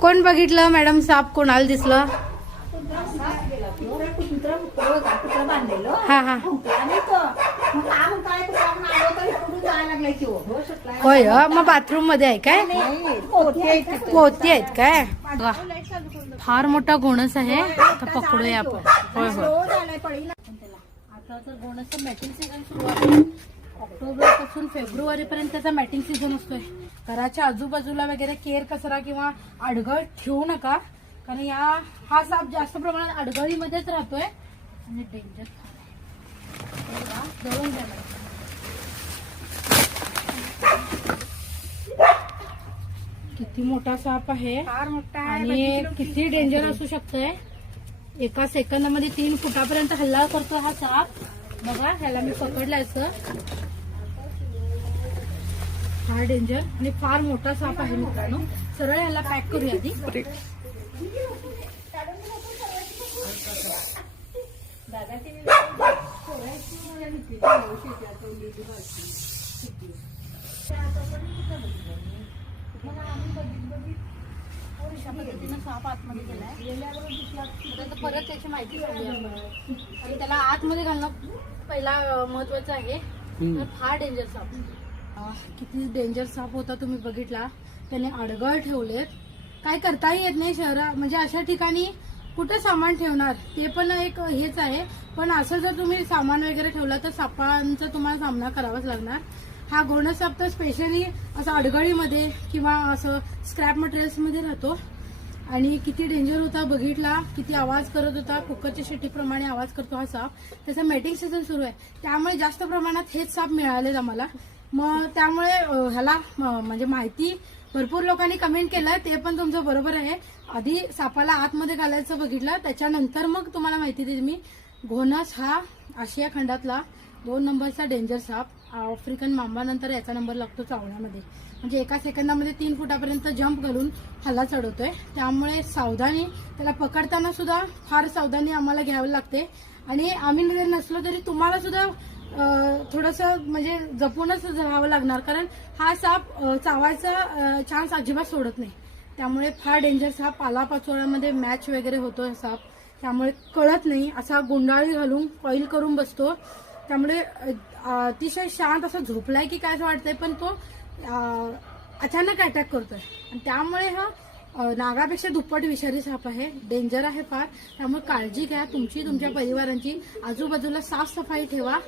कोण बघितलं मॅडम साप कोणाला दिसलं? हा हा होय मग बाथरूम मध्ये आहे काय? पोती आहेत काय? बघा, फार मोठा घोणस आहे. आता पकडूया आपण. होय होय. आता तर घोणसचं मॅटिंग सीझन सुरू आहे. ऑक्टोबर पासून फेब्रुवारी पर्यंत त्याचा मॅटिंग सीझन असतोय. घराच्या आजूबाजूला वगैरे केर कचरा किंवा अडगळ ठेवू नका, कारण हा साप जास्त प्रमाणात अडगळीमध्येच राहतोय आणि डेंजर जळून जाणार. किती मोठा साप आहे, फार मोठा आणि किती डेंजर असू शकतंय. एका सेकंदामध्ये 3 फुटापर्यंत हल्ला करतो हा साप. बघा, ह्याला मी पकडलाय असं. हा डेंजर आणि फार मोठा साप आहे मित्रांनो. सरळ ह्याला पॅक करूया आधी. साप आतमध्ये गेलाय, परत त्याची माहिती आणि त्याला आतमध्ये घालणं पहिला महत्वाचं आहे. फार डेंजर साप, किती डेंजर साप होता तुम्ही बघितला. त्याने अडगळ ठेवलेत, काय करताही येत नाही शहरात. म्हणजे अशा ठिकाणी कुठं सामान ठेवणार, ते पण एक हेच आहे. पण असं जर तुम्ही सामान वगैरे ठेवलं तर सापांचा तुम्हाला सामना करावाच लागणार. हा घोणस साप तर स्पेशली असं अडगळीमध्ये किंवा असं स्क्रॅप मटेरियल्स मध्ये राहतो. आणि किती डेंजर होता बघितला, किती आवाज करत होता. कुकरच्या शिट्टीप्रमाणे आवाज करतो हा साप. त्याचा मॅटिंग सीझन सुरू आहे, त्यामुळे जास्त प्रमाणात हेच साप मिळालेत आम्हाला. मग त्यामुळे ह्याला म्हणजे माहिती भरपूर लोकांनी कमेंट केलं, ते पण तुमचं बरोबर आहे. आधी सापाला आतमध्ये घालायचं बघितलं, त्याच्यानंतर मग तुम्हाला माहिती दिली मी. घोणस हा आशिया खंडातला 2 नंबरचा डेंजर साप. आफ्रिकन मांबानंतर याचा नंबर लागतो चावण्यामध्ये. म्हणजे एका सेकंदामध्ये 3 फुटापर्यंत जंप घालून हल्ला चढवतोय. त्यामुळे सावधानी, त्याला पकडताना सुद्धा फार सावधानी आम्हाला घ्यावी लागते. आणि आम्ही जरी नसलो तरी तुम्हाला सुद्धा थोडंसं म्हणजे जपूनच राहावं लागणार, कारण हा साप चावायचा चान्स अजिबात सोडत नाही. त्यामुळे फार डेंजर साप. पालापाचोळ्यामध्ये मॅच वगैरे होतो साप, त्यामुळे कळत नाही. असा गुंडाळी घालून कॉईल करून बसतो. त्यामुळे अतिशय शांत असं झोपलाय की काय असं वाटतंय, पण तो अचानक अटॅक करतोय. आणि त्यामुळे हा नागापेक्षा दुप्पट विषारी साप आहे. डेंजर आहे फार. त्यामुळे काळजी घ्या तुमची, तुमच्या परिवारांची. आजूबाजूला साफसफाई ठेवा.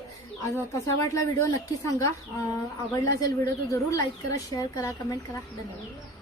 कसा वाटला व्हिडिओ नक्की सांगा. आवडला असेल व्हिडिओ तर जरूर लाईक करा, शेअर करा, कमेंट करा. धन्यवाद.